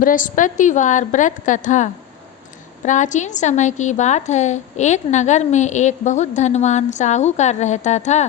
बृहस्पतिवार व्रत कथा। प्राचीन समय की बात है। एक नगर में एक बहुत धनवान साहूकार रहता था।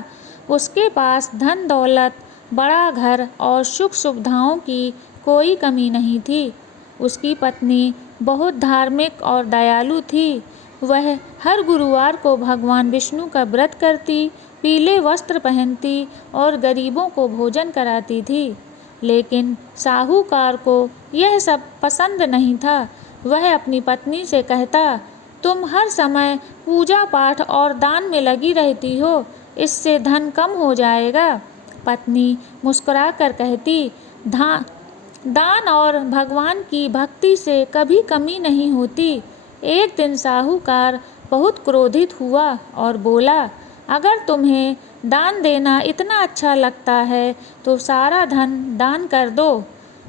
उसके पास धन दौलत, बड़ा घर और सुख सुविधाओं की कोई कमी नहीं थी। उसकी पत्नी बहुत धार्मिक और दयालु थी। वह हर गुरुवार को भगवान विष्णु का व्रत करती, पीले वस्त्र पहनती और गरीबों को भोजन कराती थी। लेकिन साहूकार को यह सब पसंद नहीं था। वह अपनी पत्नी से कहता, तुम हर समय पूजा पाठ और दान में लगी रहती हो, इससे धन कम हो जाएगा। पत्नी मुस्कुराकर कहती, दान और भगवान की भक्ति से कभी कमी नहीं होती। एक दिन साहूकार बहुत क्रोधित हुआ और बोला, अगर तुम्हें दान देना इतना अच्छा लगता है तो सारा धन दान कर दो।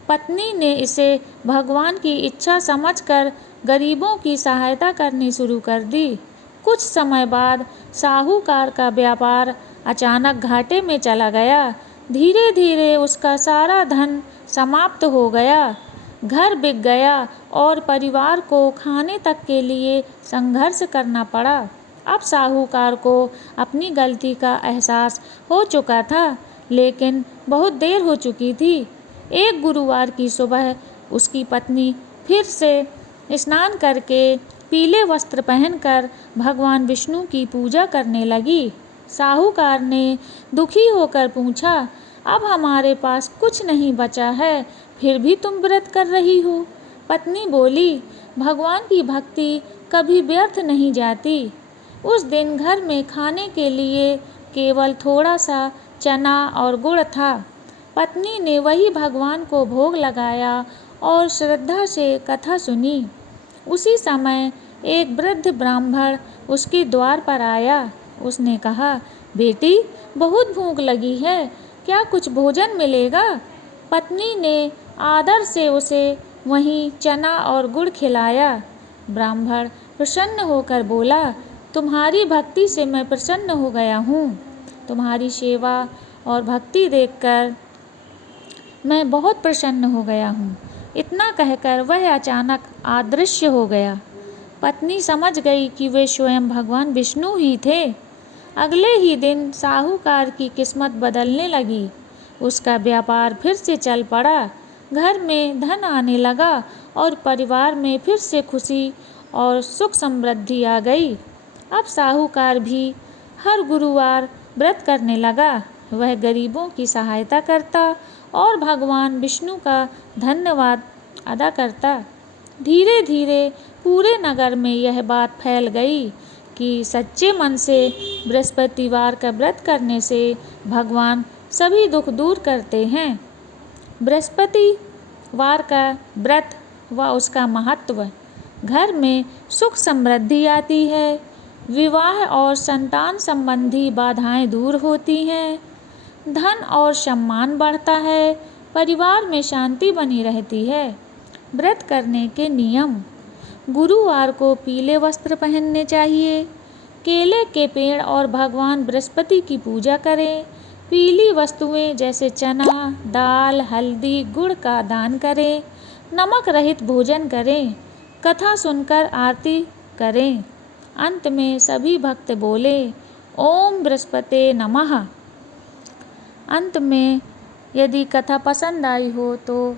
पत्नी ने इसे भगवान की इच्छा समझकर गरीबों की सहायता करनी शुरू कर दी। कुछ समय बाद साहूकार का व्यापार अचानक घाटे में चला गया। धीरे धीरे उसका सारा धन समाप्त हो गया। घर बिक गया और परिवार को खाने तक के लिए संघर्ष करना पड़ा। अब साहूकार को अपनी गलती का एहसास हो चुका था, लेकिन बहुत देर हो चुकी थी। एक गुरुवार की सुबह उसकी पत्नी फिर से स्नान करके पीले वस्त्र पहनकर भगवान विष्णु की पूजा करने लगी। साहूकार ने दुखी होकर पूछा, अब हमारे पास कुछ नहीं बचा है, फिर भी तुम व्रत कर रही हो? पत्नी बोली, भगवान की भक्ति कभी व्यर्थ नहीं जाती। उस दिन घर में खाने के लिए केवल थोड़ा सा चना और गुड़ था। पत्नी ने वही भगवान को भोग लगाया और श्रद्धा से कथा सुनी। उसी समय एक वृद्ध ब्राह्मण उसके द्वार पर आया। उसने कहा, बेटी, बहुत भूख लगी है, क्या कुछ भोजन मिलेगा? पत्नी ने आदर से उसे वहीं चना और गुड़ खिलाया। ब्राह्मण प्रसन्न होकर बोला, तुम्हारी भक्ति से मैं प्रसन्न हो गया हूँ। तुम्हारी सेवा और भक्ति देखकर मैं बहुत प्रसन्न हो गया हूँ। इतना कहकर वह अचानक अदृश्य हो गया। पत्नी समझ गई कि वे स्वयं भगवान विष्णु ही थे। अगले ही दिन साहूकार की किस्मत बदलने लगी। उसका व्यापार फिर से चल पड़ा। घर में धन आने लगा और परिवार में फिर से खुशी और सुख समृद्धि आ गई। अब साहूकार भी हर गुरुवार व्रत करने लगा। वह गरीबों की सहायता करता और भगवान विष्णु का धन्यवाद अदा करता। धीरे धीरे पूरे नगर में यह बात फैल गई कि सच्चे मन से बृहस्पतिवार का व्रत करने से भगवान सभी दुख दूर करते हैं। बृहस्पतिवार का व्रत व उसका महत्व। घर में सुख समृद्धि आती है, विवाह और संतान संबंधी बाधाएं दूर होती हैं, धन और सम्मान बढ़ता है, परिवार में शांति बनी रहती है। व्रत करने के नियम। गुरुवार को पीले वस्त्र पहनने चाहिए। केले के पेड़ और भगवान बृहस्पति की पूजा करें। पीली वस्तुएं जैसे चना, दाल, हल्दी, गुड़ का दान करें। नमक रहित भोजन करें। कथा सुनकर आरती करें। अंत में सभी भक्त बोले, ओम बृहस्पते नमः। अंत में यदि कथा पसंद आई हो तो